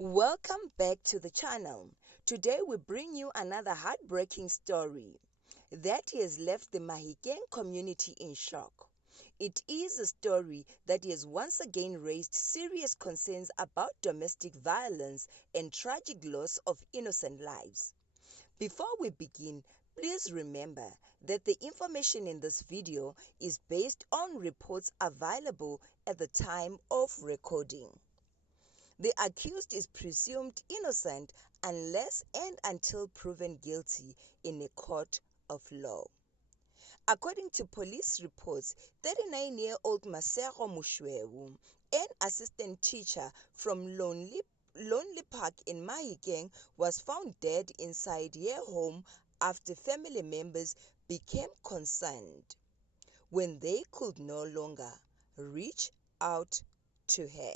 Welcome back to the channel. Today we bring you another heartbreaking story that has left the Mahikeng community in shock. It is a story that has once again raised serious concerns about domestic violence and tragic loss of innocent lives. Before we begin, please remember that the information in this video is based on reports available at the time of recording. The accused is presumed innocent unless and until proven guilty in a court of law. According to police reports, 39-year-old Masego Mushwewu, an assistant teacher from Lonely Park in Mahikeng, was found dead inside her home after family members became concerned when they could no longer reach out to her.